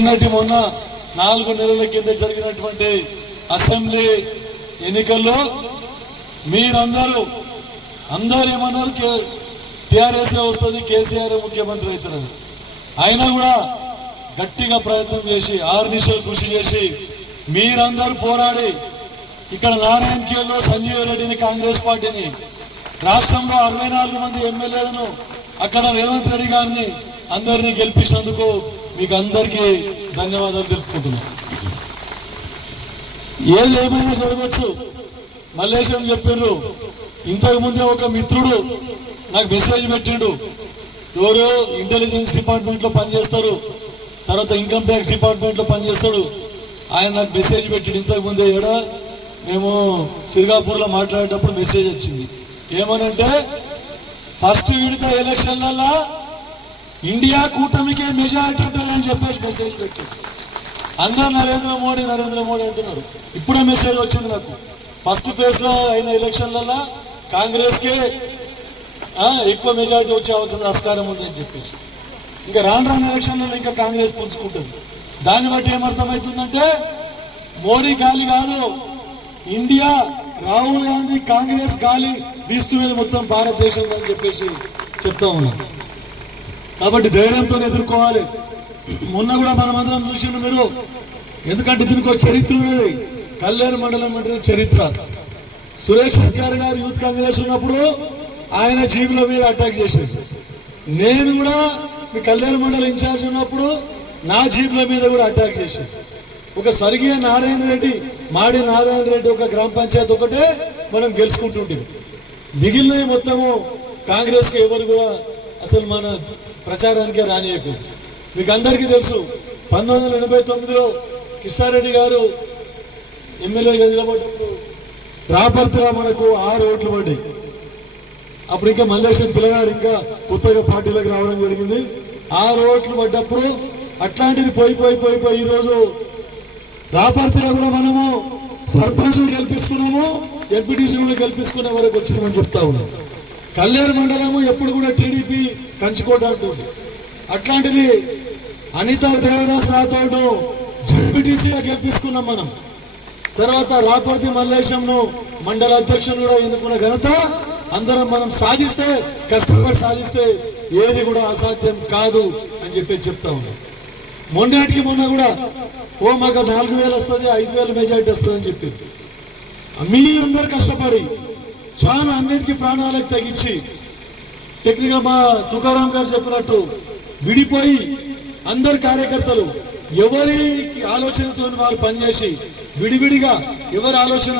మొన్న 4 నెలల కింద జరిగినటువంటి అసెంబ్లీ ఎన్నికల్లో మీరందరూ ఏమన్నారు, టీఆర్ఎస్ వస్తుంది, కేసీఆర్ ముఖ్యమంత్రి అవుతారు. అయినా కూడా గట్టిగా ప్రయత్నం చేసి 6 నిమిషాలు కృషి చేసి మీరందరూ పోరాడి ఇక్కడ నారాయణఖేడ్లో సంజీవ్ రెడ్డిని, కాంగ్రెస్ పార్టీని, రాష్ట్రంలో 64 మంది ఎమ్మెల్యేలను, అక్కడ రేవంత్ రెడ్డి గారిని అందరినీ గెలిపించినందుకు మీకు అందరికీ ధన్యవాదాలు తెలుపుకుంటున్నాను. ఏది ఏమైనా జరగవచ్చు. మల్లేశం చెప్పారు, ఇంతకు ముందే ఒక మిత్రుడు నాకు మెసేజ్ పెట్టిండు. ఎవరు ఇంటెలిజెన్స్ డిపార్ట్మెంట్ లో పనిచేస్తారు, తర్వాత ఇన్కమ్ ట్యాక్స్ డిపార్ట్మెంట్ లో పనిచేస్తాడు. ఆయన నాకు మెసేజ్ పెట్టిండు ఇంతకు ముందే. ఏడా మేము సిరిగాపూర్ లో మాట్లాడేటప్పుడు మెసేజ్ వచ్చింది. ఏమనంటే ఫస్ట్ విడత ఎలక్షన్లలో ఇండియా కూటమికే మెజారిటీ ఉంటుందని చెప్పేసి మెసేజ్ పెట్టారు. అందరూ నరేంద్ర మోడీ అంటున్నారు. ఇప్పుడే మెసేజ్ వచ్చింది నాకు. ఫస్ట్ ఫేజ్ లో అయిన ఎలక్షన్లలో కాంగ్రెస్ కే ఎక్కువ మెజారిటీ వచ్చే ఆస్కారం ఉంది అని చెప్పేసి, ఇంకా రాను ఎలక్షన్లలో ఇంకా కాంగ్రెస్ పుంజుకుంటుంది. దాన్ని బట్టి ఏమర్థమవుతుందంటే మోడీ గాలి కాదు, ఇండియా రాహుల్ గాంధీ కాంగ్రెస్ గాలి వీస్తున్నది మొత్తం భారతదేశంలో అని చెప్పేసి చెప్తా ఉన్నాం. కాబట్టి ధైర్యంతో ఎదుర్కోవాలి. మొన్న కూడా మనం అందరం చూసిండు మీరు, ఎందుకంటే దీనికి ఒక చరిత్ర ఉన్నది. కల్లేరు మండలం అంటే చరిత్ర. సురేష్ శంకర్ గారు యూత్ కాంగ్రెస్ ఉన్నప్పుడు ఆయన జీబుల మీద అటాక్ చేశారు. నేను కూడా మీ కల్లేరు మండలం ఇన్ఛార్జ్ ఉన్నప్పుడు నా జీబుల మీద కూడా అటాక్ చేశారు. ఒక స్వర్గీయ నారాయణ రెడ్డి, మాడి నారాయణ రెడ్డి ఒక గ్రామ పంచాయతీ ఒకటే మనం గెలుచుకుంటుంటాం. మిగిలినవి మొత్తము కాంగ్రెస్ కి ఎవరు కూడా అసలు మన ప్రచారానికే రానియకూడదు. మీకు అందరికీ తెలుసు, 1989లో కిషారెడ్డి గారు ఎమ్మెల్యేగా నిలబడ్డప్పుడు రాపర్తిలో మనకు 6 ఓట్లు పడ్డాయి. అప్పుడు ఇంకా మల్లేశం పిల్లగాడు ఇంకా కొత్తగా పార్టీలోకి రావడం జరిగింది. 6 ఓట్లు పడ్డప్పుడు అట్లాంటిది పోయి ఈరోజు రాపర్తిలో కూడా మనము సర్పంచులు గెలిపించుకున్నాము, ఎంపీటీసీలు గెలిపించుకున్న వరకు వచ్చినామని చెప్తా ఉన్నాం. కల్లేరు మండలము ఎప్పుడు కూడా టీడీపీ కంచుకోట అంటుంది. అట్లాంటిది అనిత దేవదాస్ రాథోడ్ను జెడ్పీటీసీగా గెలిపించుకున్నాం మనం. తర్వాత రాపర్తి మల్లేశంను మండల అధ్యక్షులు కూడా ఎన్నుకున్న ఘనత అందరం మనం సాధిస్తే, కష్టపడి సాధిస్తే ఏది కూడా అసాధ్యం కాదు అని చెప్పి చెప్తా ఉన్నాం. మొన్నటికి మొన్న కూడా మాకు 4000 వస్తుంది, 5000 మెజారిటీ వస్తుంది అని చెప్పి మీ అందరు కష్టపడి చాలా అన్నిటికీ ప్రాణాలకు తగ్గించి, టెక్నికల్ మా తుకారాం గారు చెప్పినట్టు విడిపోయి అందరు కార్యకర్తలు ఎవరి ఆలోచనతో వాళ్ళు పనిచేసి, విడివిడిగా ఎవరి ఆలోచన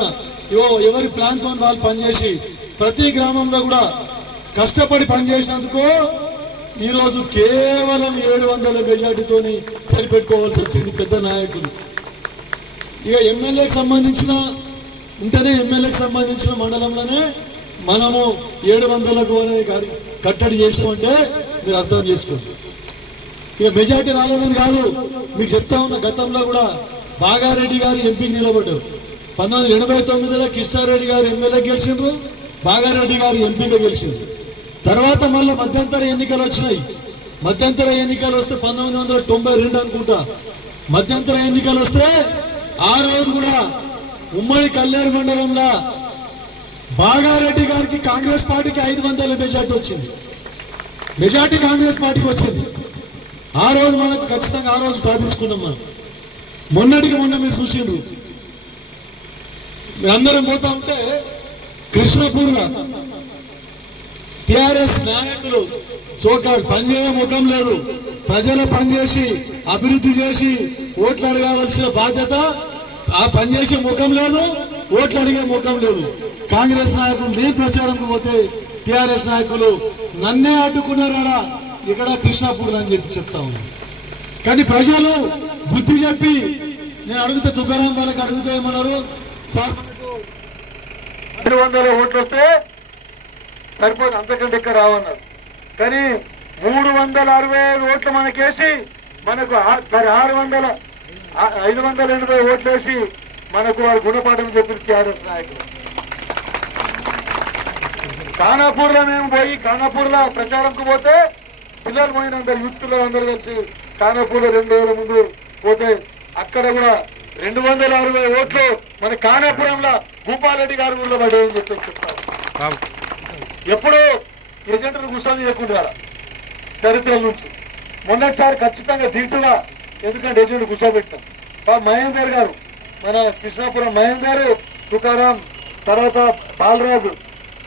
ఎవరి ప్లాన్ తో వాళ్ళు పనిచేసి ప్రతి గ్రామంలో కూడా కష్టపడి పనిచేసినందుకు ఈరోజు కేవలం 700 మెజార్టీతోని సరిపెట్టుకోవాల్సి వచ్చింది పెద్ద నాయకులు. ఇక ఎమ్మెల్యేకి సంబంధించిన ఎమ్మెల్యేకి సంబంధించిన మండలంలోనే మనము 700 కట్టడి చేసామంటే మీరు అర్థం చేసుకోండి. ఇక మెజార్టీ రాలేదని కాదు, మీకు చెప్తా ఉన్న గతంలో కూడా బాగారెడ్డి గారు ఎంపీకి నిలబడ్డారు. 1989లో కిషారెడ్డి గారు ఎమ్మెల్యే గెలిచిండ్రు, బాగారెడ్డి గారు ఎంపీగా గెలిచిండ్రు. తర్వాత మళ్ళీ మధ్యంతర ఎన్నికలు వచ్చినాయి. మధ్యంతర ఎన్నికలు వస్తే 1992 అనుకుంటా మధ్యంతర ఎన్నికలు వస్తే ఆ రోజు కూడా ఉమ్మడి కల్లేరు మండలంలో బాగారెడ్డి గారికి కాంగ్రెస్ పార్టీకి 500 మెజార్టీ వచ్చింది. మెజార్టీ కాంగ్రెస్ పార్టీకి వచ్చింది. ఆ రోజు మనకు ఖచ్చితంగా ఆ రోజు సాధించుకున్నాం మనం. మొన్నటికి మొన్న మీరు చూసిండ్రు, అందరం పోతా ఉంటే కృష్ణపూర్లో టిఆర్ఎస్ నాయకులు సోకాడు పనిచేయ ముఖం లేదు, ప్రజల పనిచేసి అభివృద్ధి చేసి ఓట్లు అడగాల్సిన బాధ్యత, ఆ పనిచేసే ముఖం లేదు, ఓట్లు అడిగే ముఖం లేదు. కాంగ్రెస్ నాయకులు నీ ప్రచారంకు పోతే టిఆర్ఎస్ నాయకులు నన్నే అడ్డుకున్నారా ఇక్కడ కృష్ణాపూర్ అని చెప్తా ఉన్నాను. కానీ ప్రజలు బుద్ధి చెప్పి నేను అడిగితే తుకారాం వాళ్ళకి అడిగితే ఏమన్నారు, సార్ 200 ఓట్లు వస్తే సరిపోదు, అంతకంటే ఇక్కడ రావన్నారు. కానీ 365 ఓట్లు మనకేసి మనకు 580 ఓట్లు వేసి మనకు వారు గుణపాఠం చెప్పిన టీఆర్ఎస్ నాయకులు. ఖానాపూర్లో మేము పోయి ఖానాపూర్లో ప్రచారంకు పోతే పిల్లలు పోయినందరు యూత్లో అందరూ కలిసి ఖానాపూర్లో 2 రోజుల ముందు పోతే అక్కడ కూడా 260 ఓట్లు మన కానాపురంలో భూపాలరెడ్డి గారి ఊళ్ళో పడేయని చెప్పి చెప్తారు. ఎప్పుడూ ఏజెంట్లు కూర్చొని చేయకుండా చరిత్ర నుంచి మొన్నటిసారి ఖచ్చితంగా దీటుగా ఎందుకంటే ఏజెంట్ కూర్చోబెట్టాం. మహేందర్ గారు మన కృష్ణాపురం మహేందర్ తుకారాం తర్వాత బాలరాజు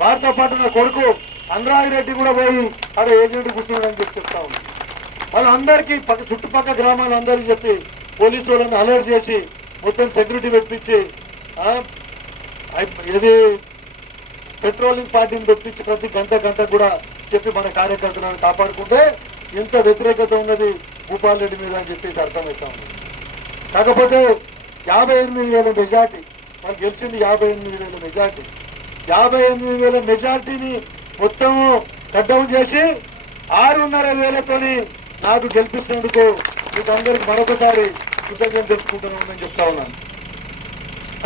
వారితో పాటు నా కొడుకు అనురాగిరెడ్డి కూడా పోయి అక్కడ ఏజెంట్ కూర్చున్నాడని చెప్పి చెప్తా ఉన్నాం. వాళ్ళందరికీ చుట్టుపక్కల గ్రామాలందరికీ చెప్పి పోలీసు వాళ్ళని అలర్ట్ చేసి మొత్తం సెక్యూరిటీ పెట్టించి ఇది పెట్రోలింగ్ పార్టీని తెప్పించి ప్రతి గంట కూడా చెప్పి మన కార్యకర్తలను కాపాడుకుంటే ఎంత వ్యతిరేకత ఉన్నది భూపాల్ రెడ్డి మీద అని చెప్పేసి అర్థమవుతా ఉంది. కాకపోతే 58,000 మెజార్టీ వాళ్ళు గెలిచింది 58,000 మెజార్టీ 58,000 మెజార్టీని మొత్తము కట్డౌన్ చేసి 6,500తోని నాకు గెలిపిస్తున్నందుకు మీకు అందరికి మరొకసారి కృతజ్ఞతలు తెలుసుకుంటున్నామని చెప్తా ఉన్నాను.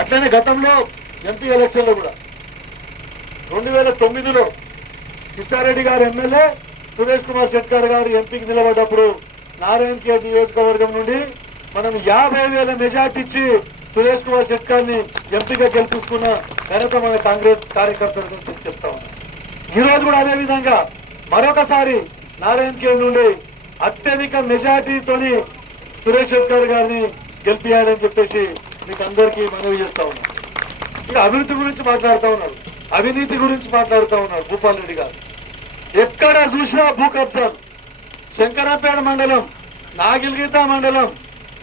అట్లనే గతంలో ఎంపీ ఎలక్షన్లో కూడా 2009లో కిషారెడ్డి గారు ఎమ్మెల్యే సురేష్ కుమార్ శెట్కర్ గారు ఎంపీకి నిలబడ్డప్పుడు నారాయణ ఖేడ్ నియోజకవర్గం నుండి మనం 50,000 మెజార్టీ ఇచ్చి సురేష్ కుమార్ శెట్కర్ ని ఎంపీగా గెలిపించుకున్న ఘనత మన కాంగ్రెస్ కార్యకర్తల గురించి చెప్తా ఉన్నాం. ఈ రోజు కూడా అదే విధంగా మరొకసారి నారాయణ ఖేడ్ నుండి అత్యధిక మెజార్టీతోని సురేష్ శెట్కర్ గారిని గెలిపియాలని చెప్పేసి మీకు అందరికీ మనవి చేస్తా ఉన్నాం. ఇక అభివృద్ధి గురించి మాట్లాడుతూ ఉన్నారు, అవినీతి గురించి మాట్లాడుతూ ఉన్నారు భూపాల్ రెడ్డి గారు. ఎక్కడ చూసినా భూ కబ్జాలు, శంకరాపేట మండలం, నాగిల్గీత మండలం,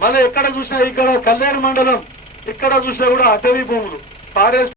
మళ్ళీ ఎక్కడ చూసినా ఇక్కడ కల్లేరు మండలం, ఇక్కడ చూసినా కూడా అటవీ భూములు, ఫారెస్ట్